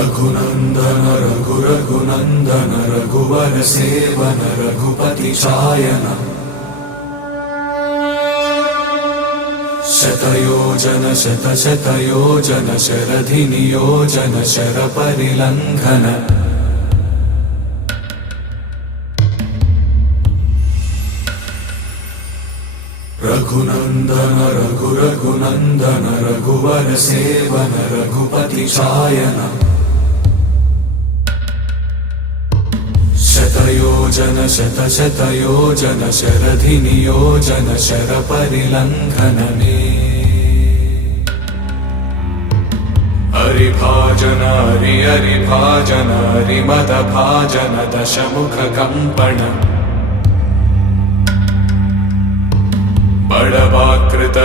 रघुनंदन रघुनंदन रघुवर seven Raghupati चायन शतयोजन शतयोजन शरधि नियोजन sir परिलंघन Raghunandan Raghunandan रघुवर seven Raghupati चायन शतयोजन शतयोजन शरधि नियोजन sir परिलंघन हरिभाजन हरिभाजन हरिमद भाजन दशमुख कंपन बड़वाकृत